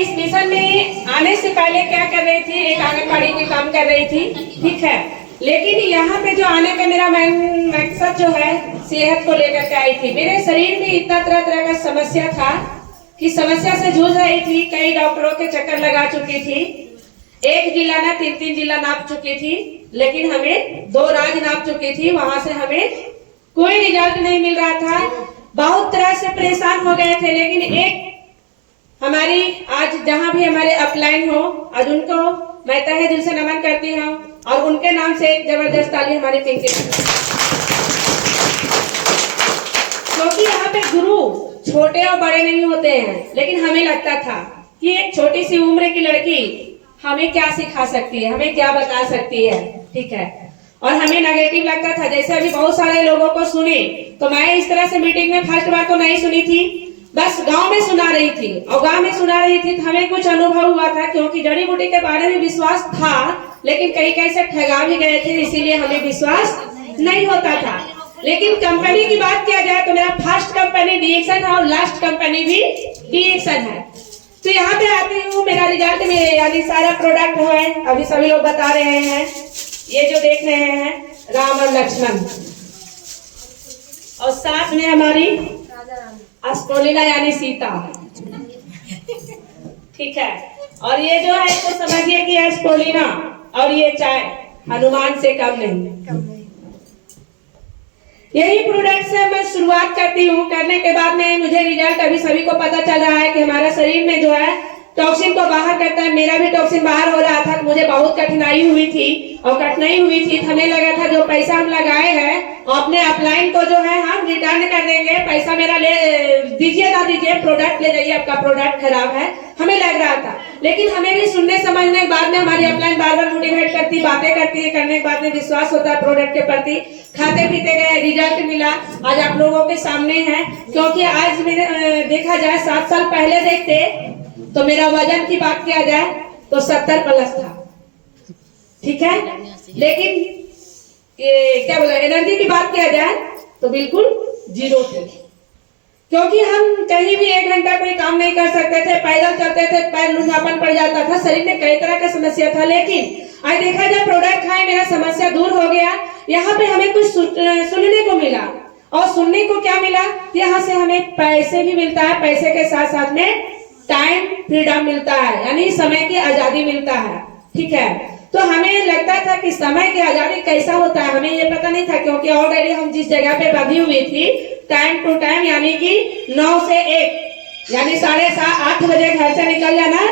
इस मिशन में आने से पहले क्या कर रही थी, एक आंगनबाड़ी की काम कर रही थी, ठीक है। लेकिन यहाँ पे जो आने का मेरा मकसद जो है, सेहत को लेकर के आई थी। मेरे शरीर में इतना तरह तरह का समस्या था कि समस्या से जूझ रही थी। कई डॉक्टरों के चक्कर लगा चुकी थी, एक जिला ना 3 जिला नाप चुकी थी, लेकिन हमें 2 राज्य नाप चुकी थी। वहां से हमें कोई रिजल्ट नहीं मिल रहा था, बहुत तरह से परेशान हो गए थे। लेकिन एक हमारी आज जहां भी हमारे अपलाइन हो, आज उनको मैं तहे दिल से नमन करती हूँ और उनके नाम से एक जबरदस्त ताली हमारी पिंकी। क्योंकि यहाँ पे गुरु छोटे और बड़े नहीं होते हैं, लेकिन हमें लगता था कि एक छोटी सी उम्र की लड़की हमें क्या सिखा सकती है, हमें क्या बता सकती है, ठीक है। और हमें नेगेटिव लगता था। जैसे अभी बहुत सारे लोगों को सुने, तो मैं इस तरह से मीटिंग में फर्स्ट बार तो नहीं सुनी थी, बस गांव में सुना रही थी। और गांव में सुना रही थी तो हमें कुछ अनुभव हुआ था, क्योंकि जड़ी बूटी के बारे में विश्वास था, लेकिन कई कई से ठगा भी गए थे, इसीलिए हमें विश्वास नहीं होता था। लेकिन कंपनी की बात किया जाए तो मेरा फर्स्ट कंपनी डीएक्शन है और लास्ट कंपनी भी डीएक्शन है। तो यहाँ पे आती हूँ, मेरा रिजल्ट में यानी सारा प्रोडक्ट है, अभी सभी लोग बता रहे हैं। ये जो देख रहे हैं राम और लक्ष्मण, और साथ में हमारी अस्पोलिना यानी सीता, ठीक है। और ये जो है इसको समझिए कि अस्पोलिना और ये चाय हनुमान से कम नहीं। यही प्रोडक्ट से मैं शुरुआत करती हूँ। करने के बाद में मुझे रिजल्ट अभी सभी को पता चल रहा है कि हमारा शरीर में जो है टॉक्सिन को बाहर करता है। मेरा भी टॉक्सिन बाहर हो रहा था, मुझे बहुत कठिनाई हुई थी। और कठिनाई हुई थी, हमें लगा था जो पैसा हम लगाए हैं अपने अपलाइन को जो है हम रिटर्न कर देंगे, पैसा मेरा ले दीजिए ना दीजिए, प्रोडक्ट ले जाइए, आपका प्रोडक्ट खराब है, हमें लग रहा था। लेकिन हमें भी सुनने समझने के बाद में हमारी अपलाइन बार बार मोटिवेट करती, बातें करती है, करने के बाद में विश्वास होता है प्रोडक्ट के प्रति। खाते पीते गए, रिजल्ट मिला, आज आप लोगों के सामने है। क्योंकि आज मेरे देखा जाए 7 साल पहले देखते तो मेरा वजन की बात किया जाए तो 70 प्लस था, ठीक है। लेकिन ये क्या बोला, एनर्जी की बात किया जाए तो बिल्कुल 0 थी। क्योंकि हम कहीं भी 1 घंटा कोई काम नहीं कर सकते थे, पैदल चलते थे, पैर लूंझापन पड़ जाता था, शरीर में कई तरह का समस्या था। लेकिन आज देखा जाए प्रोडक्ट खाए, मेरा समस्या दूर हो गया। यहाँ पे हमें कुछ सुनने को मिला, और सुनने को क्या मिला, यहाँ से हमें पैसे भी मिलता है, पैसे के साथ साथ में टाइम फ्रीडम मिलता है, यानी समय की आजादी मिलता है, ठीक है। तो हमें लगता था कि समय की आजादी कैसा होता है, हमें ये पता नहीं था। क्योंकि ऑलरेडी हम जिस जगह पे बंधी हुई थी, टाइम टू टाइम यानी कि 9 से 1 यानी 7:30 बजे घर से निकल जाना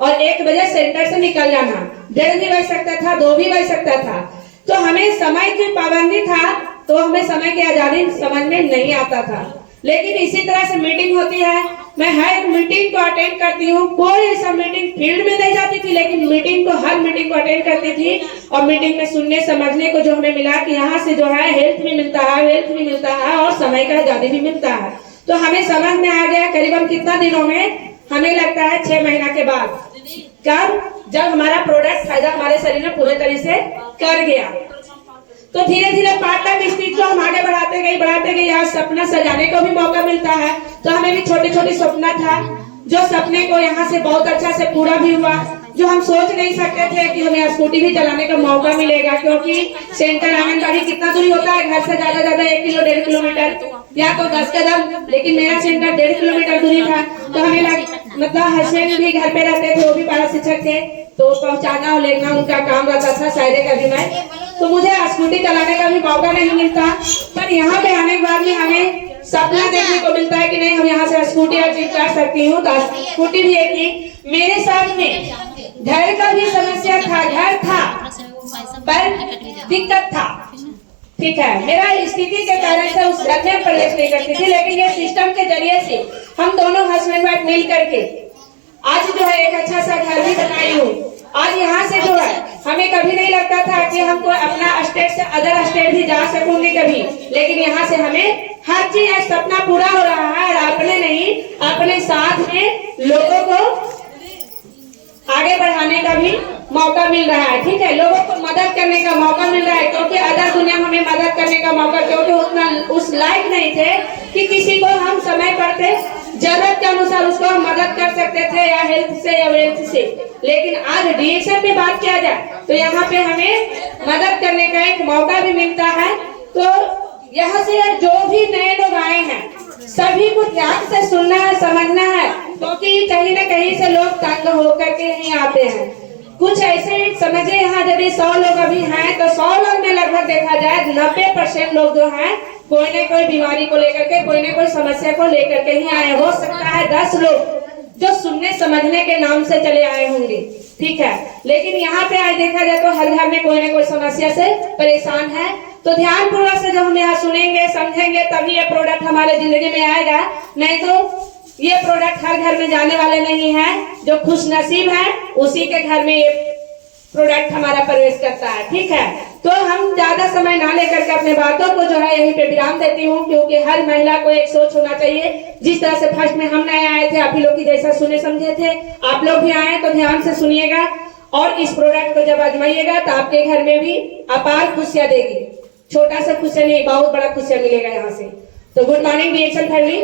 और 1 बजे सेंटर से निकल जाना। 1:30 भी बज सकता था, 2 भी बज सकता था। तो हमें समय की पाबंदी था, तो हमें समय की आजादी समझ में नहीं आता था। लेकिन इसी तरह से मीटिंग होती है, मैं हर एक मीटिंग को अटेंड करती हूँ। कोई ऐसा मीटिंग फील्ड में नहीं जाती थी, लेकिन मीटिंग को हर मीटिंग को अटेंड करती थी। और मीटिंग में सुनने समझने को जो हमें मिला कि यहाँ से जो है हेल्थ भी मिलता है, वेल्थ भी मिलता है और समय का आजादी भी मिलता है। तो हमें समझ में आ गया करीबन कितना दिनों में, हमें लगता है 6 महीना के बाद, कब जब हमारा प्रोडक्ट फायदा हमारे शरीर में पूरे तरीके से कर गया। तो धीरे धीरे पार्ट टाइम स्थिति को हम आगे बढ़ाते गए। आज सपना सजाने को भी मौका मिलता है। तो हमें भी छोटे छोटे सपना था, जो सपने को यहाँ से बहुत अच्छा से पूरा भी हुआ। जो हम सोच नहीं सकते थे कि हमें स्कूटी भी चलाने का मौका मिलेगा, क्योंकि सेंटर आंगनबाड़ी कितना दूरी होता है घर से, ज्यादा 1 किलो 1.5 किलोमीटर या तो 10 कदम, लेकिन मेरा सेंटर 1.5 किलोमीटर दूरी था। तो हमें मतलब हस्बैंड भी घर पे रहते थे, वो भी पारा शिक्षक थे, तो पहुंचाना और लेना उनका काम रहता था, शायद कभी मैं, तो मुझे स्कूटी चलाने का भी मौका नहीं मिलता। पर यहाँ पे आने के बाद में हमें सपना देखने को मिलता है कि नहीं, हम यहाँ से स्कूटी अचीव कर सकती हूँ। तो स्कूटी भी एक ही। मेरे साथ में घर का भी समस्या था, घर था पर दिक्कत था, ठीक है। मेरा स्थिति के कारण से उस घर में प्रवेश नहीं करती थी, लेकिन ये सिस्टम के जरिए से हम दोनों हस्बैंड वाइफ मिल करके आज जो है एक अच्छा सा घर भी बनाई हूँ। आज यहाँ से जो है हमें कभी नहीं लगता था कि हम कोई अपना स्टेट से अदर स्टेट भी जा सकूंगी कभी, लेकिन यहाँ से हमें हर चीज सपना पूरा हो रहा है। और अपने नहीं, अपने साथ में लोगों को आगे बढ़ाने का भी मौका मिल रहा है, ठीक है। लोगों को मदद करने का मौका मिल रहा है, क्योंकि अदर दुनिया में हमें मदद करने का मौका, क्योंकि उतना उस लायक नहीं थे कि किसी को हम समय पड़ते जरूरत के अनुसार उसको हम मदद कर सकते थे, या हेल्थ से या वेल्थ से। लेकिन आज डीएक्शन में बात किया जाए तो यहाँ पे हमें मदद करने का एक मौका भी मिलता है। तो यहाँ से जो भी नए लोग आए हैं सभी को ध्यान से सुनना है, समझना है, क्योंकि कहीं न कहीं से लोग तंग होकर के ही आते हैं। कुछ ऐसे समझे, यहाँ यदि 100 लोग अभी हैं तो 100 लोग में लगभग देखा जाए 90% लोग जो हैं कोई न कोई बीमारी को लेकर के, कोई न कोई समस्या को लेकर के ही आए। हो सकता है 10 लोग जो सुनने समझने के नाम से चले आए होंगे, ठीक है, लेकिन यहाँ पे आज देखा जाए तो हर घर में कोई न कोई समस्या से परेशान है। तो ध्यान पूर्वक से जब हम यहाँ सुनेंगे समझेंगे तभी ये प्रोडक्ट हमारे जिंदगी में आएगा, नहीं तो ये प्रोडक्ट हर घर में जाने वाले नहीं है। जो खुश नसीब है उसी के घर में ये प्रोडक्ट हमारा प्रवेश करता है, ठीक है। तो हम ज्यादा समय ना लेकर के अपने बातों को जो है यहीं पे विराम देती हूँ, क्योंकि हर महिला को एक सोच होना चाहिए। जिस तरह से फर्स्ट में हम नए आए थे, आप ही लोग की जैसा सुने समझे थे, आप लोग भी आए तो ध्यान से सुनिएगा और इस प्रोडक्ट को जब आजमाइएगा तो आपके घर में भी अपार खुशियां देगी। छोटा सा खुशियां नहीं, बहुत बड़ा खुशियां मिलेगा यहाँ से। तो गुड मॉर्निंग डीएक्शन फैमिली।